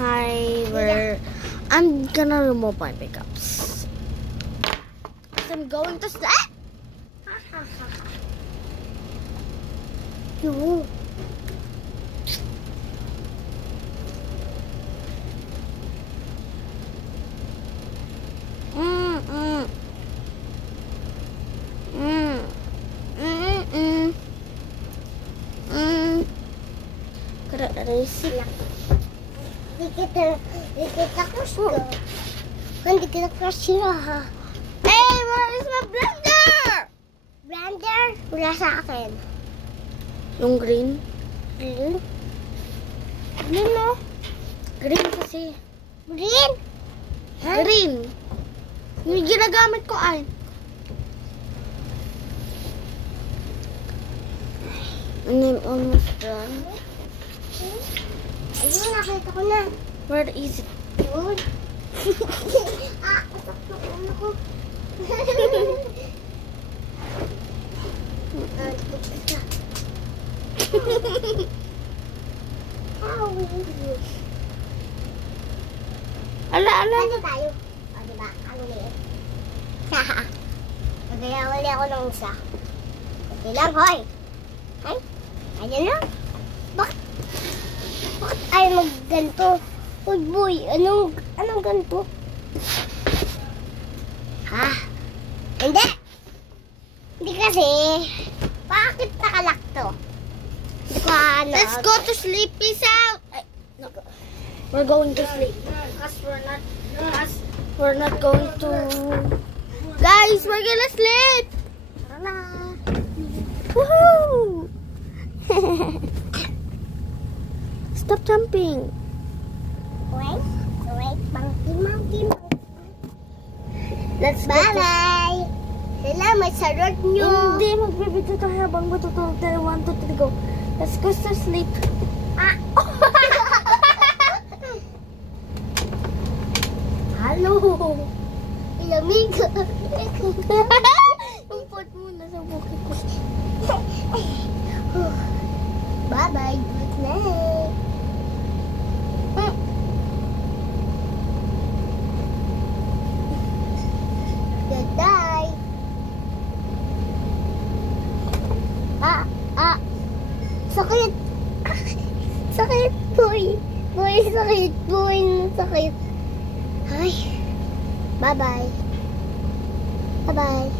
Hi, I'm gonna remove my makeups. I'm going to sleep. You. Kada naisip. Di kita crush ko. Hindi kita crush ha. Hey, where is my blender? Blender, wala sa akin. Yung green? Green? Green no? Green kasi. Green? Huh? Green. Yung ginagamit ko ay. And I'm almost done. Ayun, nakita ko na. Where is it? Yun. Atak na ulo ko. How will you? Ala. Ano tayo? O, diba? Ang liit. Magayawali ako ng isa. Kunti lang, hoy. Ay, ayan lang. Bakit ayaw magganto? Uy, boy, anong ganto? Ha? Hindi! Hindi kasi, bakit nakalak to? Hindi ko ano. Let's go to sleep. Peace out. Ay, no. We're going to sleep. Because we're not going to. Guys, we're gonna sleep. Tara. Woohoo! Stop jumping. Wait, monkey. Let's go. Bye-bye! Salamat sa road nyo! Hindi, magbibidyo tayo habang matutulog tayo. 1, 2, 3, go. Let's go to sleep. Ah! Hello. Ilamig! Yung pot mo nasa bukit ko. Bye-bye! Good night! Good night! Sakit! Sakit, boy! Boy, sakit! Boy, sakit! Ay! Bye-bye! Bye-bye!